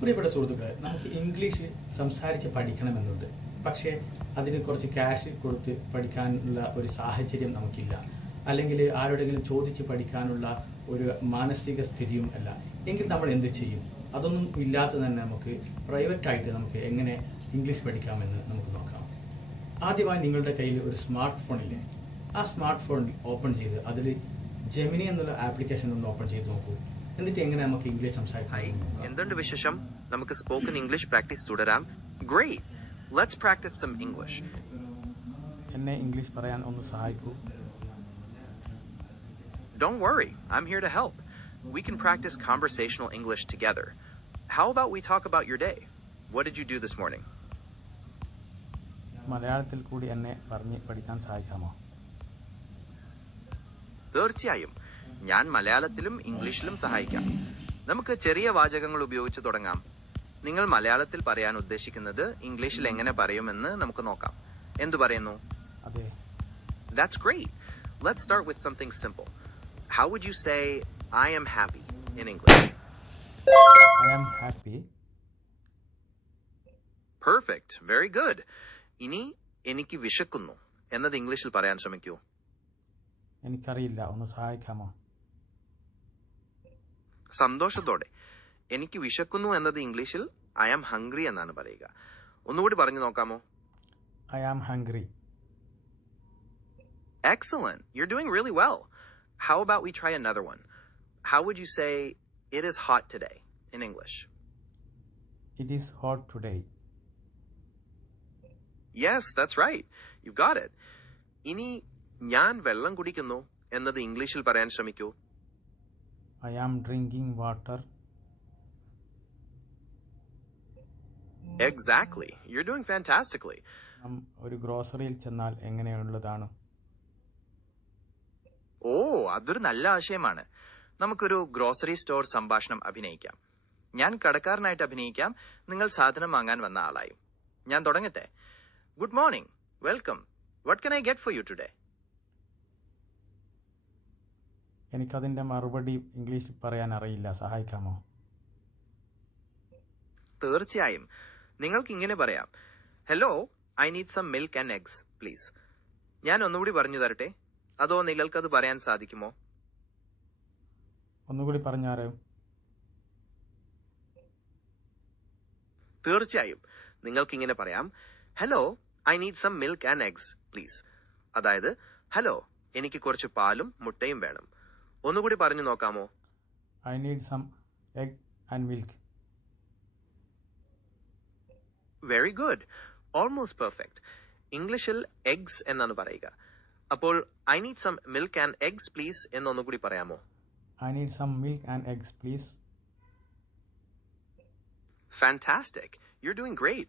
പ്രിയപ്പെട്ട സുഹൃത്തുക്കളെ, നമുക്ക് ഇംഗ്ലീഷ് സംസാരിച്ച് പഠിക്കണമെന്നുണ്ട്. പക്ഷേ അതിന് കുറച്ച് ക്യാഷ് കൊടുത്ത് പഠിക്കാനുള്ള ഒരു സാഹചര്യം നമുക്കില്ല, അല്ലെങ്കിൽ ആരോടെങ്കിലും ചോദിച്ച് പഠിക്കാനുള്ള ഒരു മാനസിക സ്ഥിതിയും അല്ല. എങ്കിൽ നമ്മൾ എന്ത് ചെയ്യും? അതൊന്നും ഇല്ലാതെ തന്നെ നമുക്ക് പ്രൈവറ്റായിട്ട് നമുക്ക് എങ്ങനെ ഇംഗ്ലീഷ് പഠിക്കാമെന്ന് നമുക്ക് നോക്കാം. ആദ്യമായി നിങ്ങളുടെ കയ്യിൽ ഒരു സ്മാർട്ട് ഫോണില്ലേ, ആ സ്മാർട്ട് ഫോൺ ഓപ്പൺ ചെയ്ത് അതിൽ ജെമിനി എന്നുള്ള ആപ്ലിക്കേഷൻ ഒന്ന് ഓപ്പൺ ചെയ്ത് നോക്കൂ. എന്നിട്ട് എങ്ങനെ നമുക്ക് ഇംഗ്ലീഷ് സംസാരിക്കാം. എന്തുണ്ട് വിശേഷം? നമുക്ക് സ്പോക്കൺ ഇംഗ്ലീഷ് പ്രാക്ടീസ് തുടരാം. Great, let's practice some English. എന്നെ ഇംഗ്ലീഷ് പറയാൻ ഒന്ന് സഹായിക്കൂ. Don't worry, I'm here to help. We can practice conversational English together. How about we talk about your day? What did you do this morning? മലയാളത്തിൽ കൂടി എന്നെ പറഞ്ഞ് പഠിക്കാൻ സഹായിക്കാമോ? തീർച്ചയായും, ഞാൻ മലയാളത്തിലും ഇംഗ്ലീഷിലും സഹായിക്കാം. നമുക്ക് ചെറിയ വാചകങ്ങൾ ഉപയോഗിച്ച് തുടങ്ങാം. നിങ്ങൾ മലയാളത്തിൽ പറയാൻ ഉദ്ദേശിക്കുന്നത് ഇംഗ്ലീഷിൽ എങ്ങനെ പറയുമെന്ന് നമുക്ക് നോക്കാം. എന്തു പറയുന്നു? അതെ. That's great. Let's start with something simple. How would you say I am happy in English? I am happy. Perfect. Very good. ഇനി എനിക്ക് വിശക്കുന്നു എന്നത് ഇംഗ്ലീഷിൽ പറയാൻ ശ്രമിക്കൂ. എനിക്കറിയില്ല, ഒന്ന് സഹായിക്കാമോ? സന്തോഷത്തോടെ. എനിക്ക് വിശക്കുന്നു എന്നത് ഇംഗ്ലീഷിൽ ഐ ആം ഹംഗ്രി എന്നാണ് പറയുക. ഒന്നുകൂടി പറഞ്ഞു നോക്കാമോ? I am hungry. Excellent. You're doing really well. How about we try another one? How would you say it is hot today in English? It is hot today. Yes, that's right. You've got it. ഇനി ഞാൻ വെള്ളം കുടിക്കുന്നു എന്നത് ഇംഗ്ലീഷിൽ പറയാൻ ശ്രമിക്കൂ. I am drinking water. Exactly. You're doing fantastically. ഒരു ഗ്രോസറിയിൽ ചെന്നാൽ എങ്ങനെയുള്ളതാണ്? ഓ, അതൊരു നല്ല ആശയമാണ്. നമുക്കൊരു ഗ്രോസറി സ്റ്റോർ സംഭാഷണം അഭിനയിക്കാം. ഞാൻ കടക്കാരനായിട്ട് അഭിനയിക്കാം, നിങ്ങൾ സാധനം വാങ്ങാൻ വന്ന ആളായും. ഞാൻ തുടങ്ങട്ടെ. Good morning, welcome. What can I get for you today? എനിക്കതിൻ്റെ മറുപടി ഇംഗ്ലീഷിൽ പറയാൻ അറിയില്ല, സഹായിക്കാമോ? തീർച്ചയായും. നിങ്ങൾക്ക് ഇങ്ങനെ പറയാം, hello, I need some milk and eggs please. ഞാൻ ഒന്നുകൂടി പറഞ്ഞു തരട്ടെ, അതോ നിങ്ങൾക്കത് പറയാൻ സാധിക്കുമോ? ഒന്നുകൂടി പറഞ്ഞാരോ? തീർച്ചയായും. നിങ്ങൾക്ക് ഇങ്ങനെ പറയാം, hello, I need some milk and eggs please. അതായത്, ഹലോ, എനിക്ക് കുറച്ച് പാലും മുട്ടയും വേണം. ഒന്നുകൂടി പറഞ്ഞു നോക്കാമോ? I need some egg and milk. Very good, almost perfect. ഇംഗ്ലീഷിൽ എഗ്സ് എന്നാണ് പറയുക. അപ്പോൾ I need some milk and eggs please എന്നൊന്നുകൂടി പറയാമോ? I need some milk and eggs please. Fantastic. You're doing great.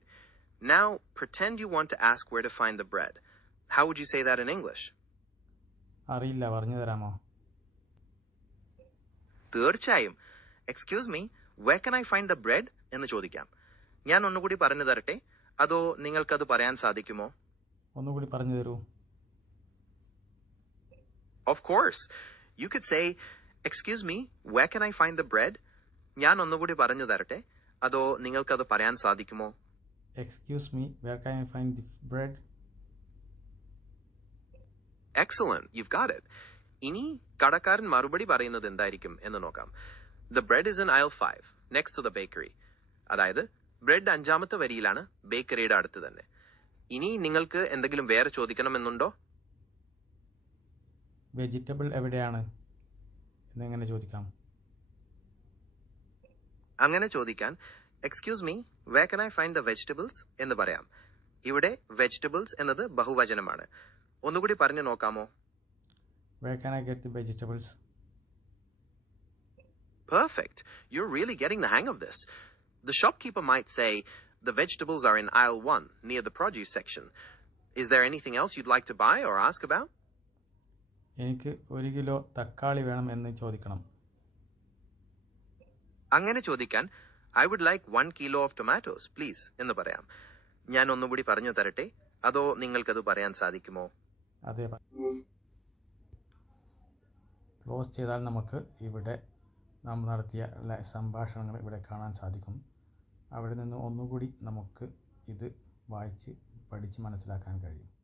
Now, pretend you want to ask where to find the bread. How would you say that in English? അറിയില്ല, പറഞ്ഞു തരാമോ? തീർച്ചയായും. Excuse me, where can I find the bread? എന്ന് ചോദിക്കാം. ഞാൻ ഒന്നുകൂടി പറഞ്ഞു തരട്ടെ, അതോ നിങ്ങൾക്കത് പറയാൻ സാധിക്കുമോ? ഒന്നുകൂടി പറഞ്ഞു തരൂ. Of course. You could say, excuse me, where can I find the bread? ഞാൻ ഒന്നുകൂടി പറഞ്ഞു തരട്ടെ, അതോ നിങ്ങൾക്കത് പറയാൻ സാധിക്കുമോ? Excuse me, where can I find the bread? Excellent, you've got it. ഇനി കടക്കാരൻ മറുപടി പറയുന്നത് എന്തായിരിക്കും എന്ന് നോക്കാം. The bread is in aisle 5, next to the bakery. അതായത് ബ്രെഡ് 5ാമത്തെ വരിയിലാണ്, ബേക്കറിയുടെ അടുത്ത് തന്നെ. ഇനി നിങ്ങൾക്ക് എന്തെങ്കിലും വേറെ ചോദിക്കണമെന്നുണ്ടോ? വെജിറ്റബിൾ എവിടെയാണ് എന്നെങ്ങനെ ചോദിക്കാം? അങ്ങനെ ചോദിക്കാൻ excuse me, where can I find the vegetables എന്ന് പറയാം. ഇവിടെ വെജിറ്റബിൾസ് എന്നത് ബഹുവചനമാണ്. ഒന്നുകൂടി പറഞ്ഞു നോക്കാമോ? Where can I get the vegetables? Perfect. You're really getting the hang of this. The shopkeeper might say, the vegetables are in aisle 1, near the produce section. Is there anything else you'd like to buy or ask about? എനിക്ക് 1 kilo തക്കാളി വേണം എന്ന് ചോദിക്കണം. അങ്ങനെ ചോദിക്കാൻ I would like 1 kilo of tomatoes, please എന്ന് പറയാം. ഞാൻ ഒന്നുകൂടി പറഞ്ഞു തരട്ടെ, അതോ നിങ്ങൾക്കത് പറയാൻ സാധിക്കുമോ? അതെ. ക്ലോസ് ചെയ്താൽ നമുക്ക് ഇവിടെ നാം നടത്തിയ സംഭാഷണങ്ങൾ ഇവിടെ കാണാൻ സാധിക്കും. അവിടെ നിന്ന് ഒന്നുകൂടി നമുക്ക് ഇത് വായിച്ച് പഠിച്ച് മനസ്സിലാക്കാൻ കഴിയും.